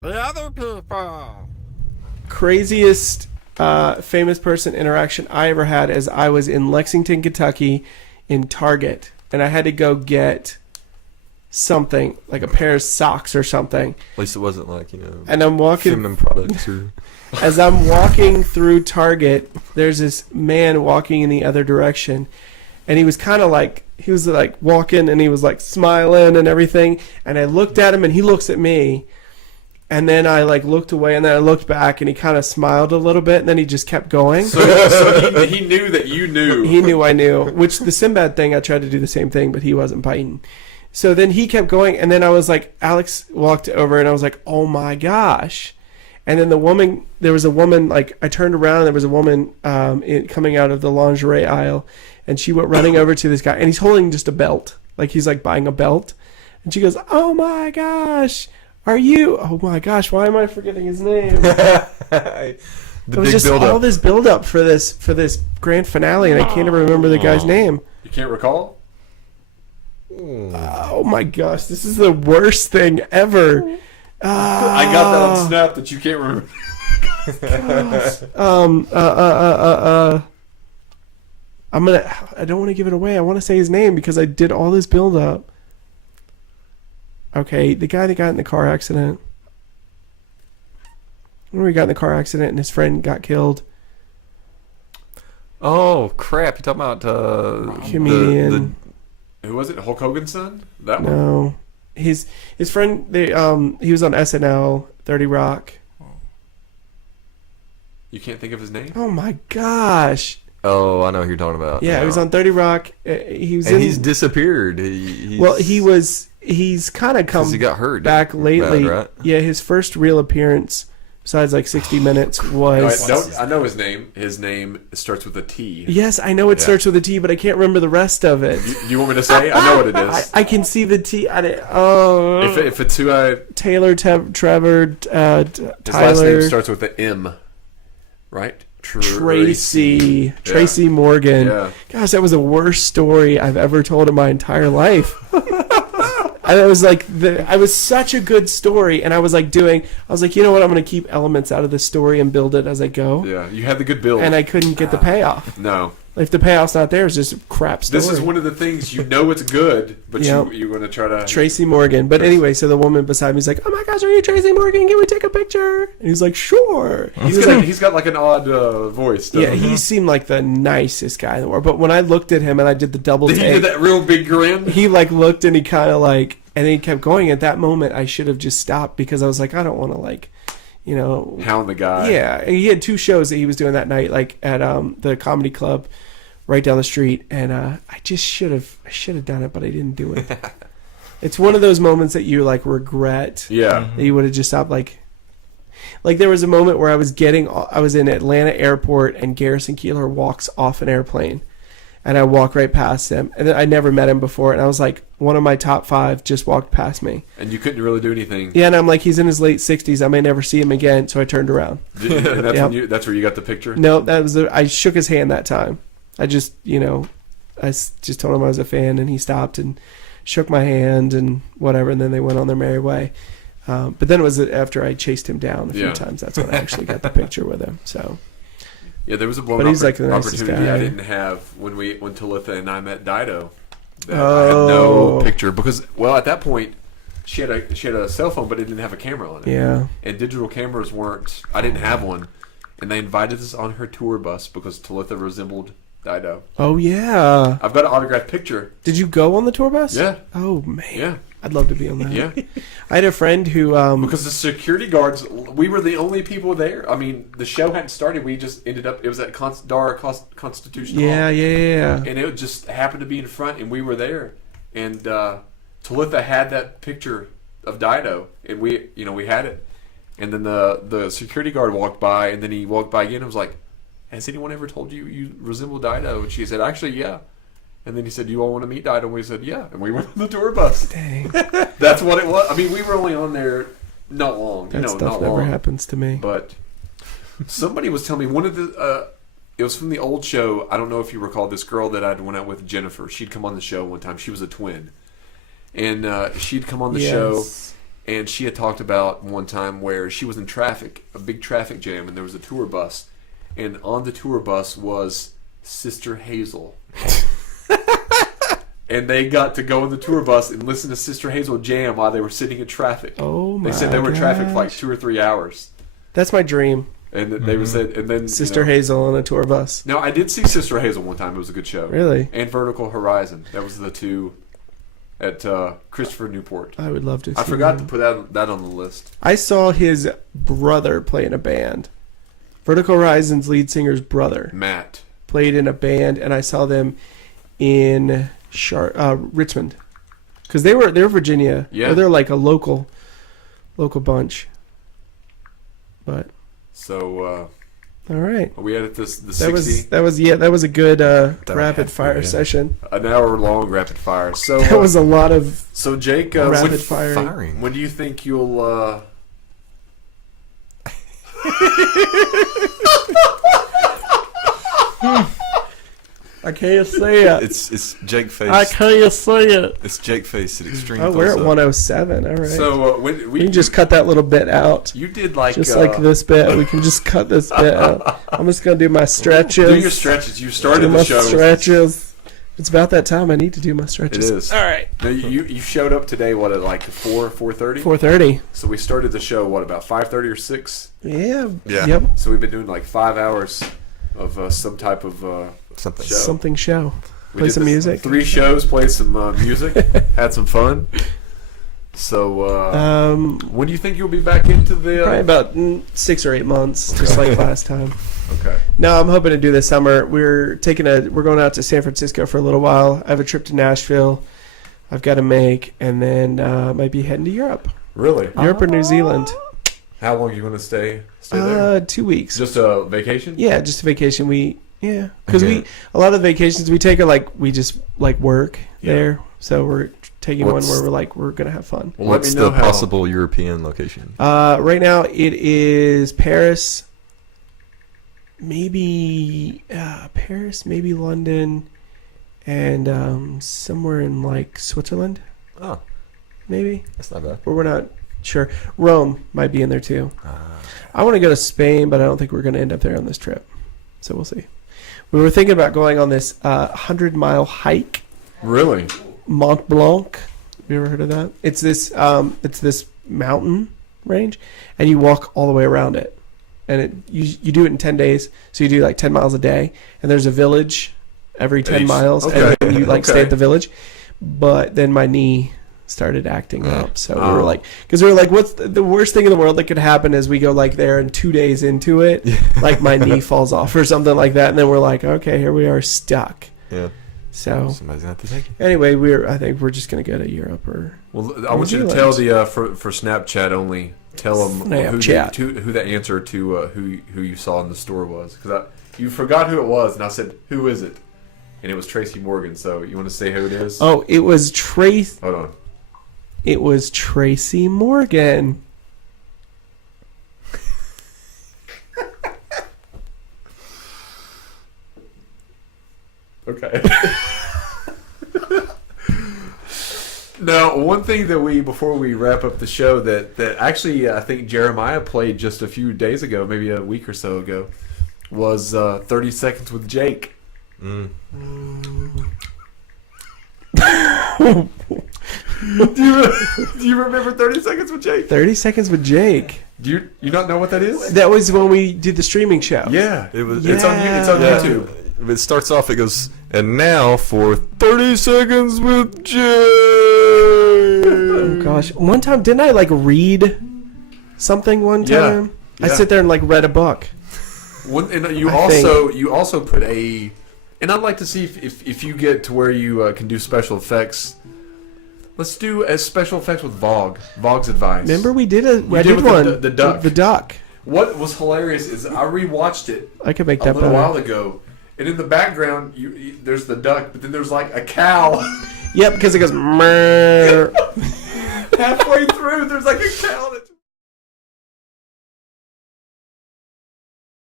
The other people. Craziest famous person interaction I ever had is I was in Lexington, Kentucky in Target, and I had to go get something, like a pair of socks or something. At least it wasn't like, And I'm walking, feminine products or... as I'm walking through Target, there's this man walking in the other direction, and he was kind of like, he was like walking and he was like smiling and everything, and I looked at him and he looks at me, and then I like looked away and then I looked back and he kind of smiled a little bit and then he just kept going. So he knew that you knew. He knew I knew, which the Sinbad thing, I tried to do the same thing, but he wasn't biting. So then he kept going, and then I was like, Alex walked over and I was like, oh my gosh. And then there was a woman, like I turned around and there was a woman coming out of the lingerie aisle, and she went running over to this guy, and he's holding just a belt. Like he's like buying a belt. And she goes, oh my gosh. Oh my gosh, why am I forgetting his name? It was just all this build-up for this grand finale, and I can't even remember the guy's name. You can't recall? Oh my gosh, this is the worst thing ever. I got that on Snap that you can't remember. I don't want to give it away. I want to say his name because I did all this build-up. Okay, the guy that got in the car accident. Remember he got in the car accident and his friend got killed? Oh, crap. You're talking about... comedian. Who was it? Hulk Hogan's son? That one? No. His friend, he was on SNL, 30 Rock. You can't think of his name? Oh my gosh. Oh, I know who you're talking about. Yeah, he was on 30 Rock. He's disappeared. He's kind of come he got hurt back lately. Bad, right? Yeah, his first real appearance, besides like 60 Minutes, was... I know his name. His name starts with a T. Yes, I know it starts with a T, but I can't remember the rest of it. You want me to say? I know what it is. I can see the T. If it's who I... Taylor, Trevor, Tyler... His last name starts with the M, right? Tracy Morgan. Yeah. Gosh, that was the worst story I've ever told in my entire life. And it was like I was such a good story, and I was like, you know what? I'm going to keep elements out of the story and build it as I go. Yeah, you had the good build, and I couldn't get the payoff. No, if the payoff's not there, it's just a crap story. This is one of the things it's good, but you're going to try to... Tracy Morgan. But anyway, so the woman beside me is like, oh my gosh, are you Tracy Morgan? Can we take a picture? And he's like, sure. He's got like an odd voice. Yeah, he seemed like the nicest guy in the world. But when I looked at him and I did the double take... He did that real big grin? He like looked and he kind of like... And then he kept going. At that moment, I should have just stopped because I was like, I don't want to like... hound the guy. Yeah, and he had 2 shows that he was doing that night, like at the comedy club right down the street, and I should have done it, but I didn't do it. It's one of those moments that you like regret. Yeah, that you would have just stopped. Like there was a moment where I was in Atlanta airport, and Garrison Keillor walks off an airplane, and I walk right past him, and I never met him before, and I was like, one of my top 5 just walked past me, and you couldn't really do anything. Yeah, and I'm like, he's in his late 60s, I may never see him again, so I turned around. And that's where you got the picture? No, I shook his hand that time. I just told him I was a fan, and he stopped and shook my hand and whatever, and then they went on their merry way. But then it was after I chased him down a few times. That's when I actually got the picture with him. So. Yeah, there was a blown opportunity I didn't have when Talitha and I met Dido. I had no picture because, well, at that point, she had a cell phone, but it didn't have a camera on it. Yeah. And digital cameras weren't. I didn't have one, and they invited us on her tour bus because Talitha resembled Dido. Oh yeah. I've got an autographed picture. Did you go on the tour bus? Yeah. Oh man. Yeah. I'd love to be on that. Yeah. I had a friend who because the security guards, we were the only people there. I mean, the show hadn't started. We just ended up. It was at Constitution Hall. Yeah. And it just happened to be in front, and we were there. And Talitha had that picture of Dido, and we had it. And then the security guard walked by, and then he walked by again. And was like, "Has anyone ever told you resemble Dido?" And she said, "Actually, yeah." And then he said, "Do you all want to meet Dido?" And we said, "Yeah." And we went on the tour bus. Dang. That's what it was. I mean, we were only on there not long. That stuff never happens to me. But somebody was telling me one of the... it was from the old show. I don't know if you recall this girl that I'd went out with, Jennifer. She'd come on the show one time. She was a twin. And she'd come on the show. and she had talked about one time where she was in traffic, a big traffic jam, and there was a tour bus, and on the tour bus was Sister Hazel. And they got to go in the tour bus and listen to Sister Hazel jam while they were sitting in traffic. Oh my! They said they were in traffic for like gosh. 2 or 3 hours, That's my dream. and they said, and then Sister Hazel on a tour bus. Now I did see Sister Hazel one time. It was a good show. Really? And Vertical Horizon. That was the two at Christopher Newport. I would love to. I see forgot him. to put that on the list. I saw his brother play in a band. Vertical Horizon's lead singer's brother Matt. played in a band, and I saw them in Richmond, because they're Virginia. Yeah. Or they're like a local bunch. But So all right, we had the 60, that was a good That rapid would fire have to be, session. an hour long rapid fire. So That was a lot of so Jake, rapid firing. Firing. when do you think you'll? I can't say it. It's Jake Face. I can't say it. It's Jake Face at Extreme. Oh, we're at Tulsa. 107. All right. So when we can just cut that little bit out. you did like Just like this bit, we can just cut this bit out. I'm just gonna do my stretches. do your stretches. You started Do the my show. stretches. It's about that time. I need to do my It stretches. is. All right. Now, you showed up today. What at like 4:30? 4:30. So we started the show. What about 5:30 or 6? Yeah. Yeah. Yep. So we've been doing like 5 hours of some type of Something. Show. Something show. we Play did some music. 3 shows, played some music, had some fun. So when do you think you'll be back into the? Probably about 6 or 8 months, just like last time. Okay. No, I'm hoping to do this summer. We're going out to San Francisco for a little while. I have a trip to Nashville I've got to make, and then might be heading to Europe. Really? Europe or New Zealand. How long are you going to stay there? 2 weeks. Just a vacation? Yeah, just a vacation. Because Okay. a lot of the vacations we take are like, we just like work Yeah. there. So we're taking What's- one where we're going to have fun. Well, let What's me know the how- possible European location? Right now it is Paris, maybe London, and somewhere in like Switzerland, Oh, maybe. that's not bad. But we're not sure. Rome might be in there too. I want to go to Spain, but I don't think we're going to end up there on this trip. So we'll see. We were thinking about going on this 100-mile hike, Really? Mont Blanc. Have you ever heard of that? It's this mountain range, and you walk all the way around it. And you do it in 10 days, so you do like 10 miles a day. And there's a village every 10 Each- miles, okay. and then you like stay Okay. at the village. But then my knee started acting up, so we were Oh. like, what's the worst thing in the world that could happen is we go like there, and 2 days into it, like my knee falls off or something like that, and then we're like, okay, here we are stuck. Yeah. So Somebody's gonna have to take it. anyway, I think we're just gonna go to Europe or Well, I want you to New tell Zealand. the for Snapchat only. Tell them Snapchat. who the answer to who you saw in the store was, because you forgot who it was, and I said, "Who is it?" And it was Tracy Morgan. So you want to say who it is? oh, it was Hold on. It was Tracy Morgan. Okay. Now, one thing that before we wrap up the show that actually I think Jeremiah played just a few days ago, maybe a week or so ago, was 30 Seconds with Jake. Mm. Do you remember 30 Seconds with Jake? 30 Seconds with Jake. Do you not know what that is? That was when we did the streaming show. Yeah, It was. it's on Yeah. YouTube. It starts off. It goes, and now for 30 seconds with Jay. Oh gosh. One time, didn't I like read something one Yeah. time? I Yeah. sit there and like read a book. And you I also put a, and I'd like to see if you get to where you can do special effects. Let's do a special effects with Vogue's advice. Remember we did did with one. the duck. The duck. What was hilarious is I rewatched it I could make a that little better. while ago, and in the background there's the duck, but then there's like a cow. Yep, because it goes. Mrrr. Halfway through, there's like a cow.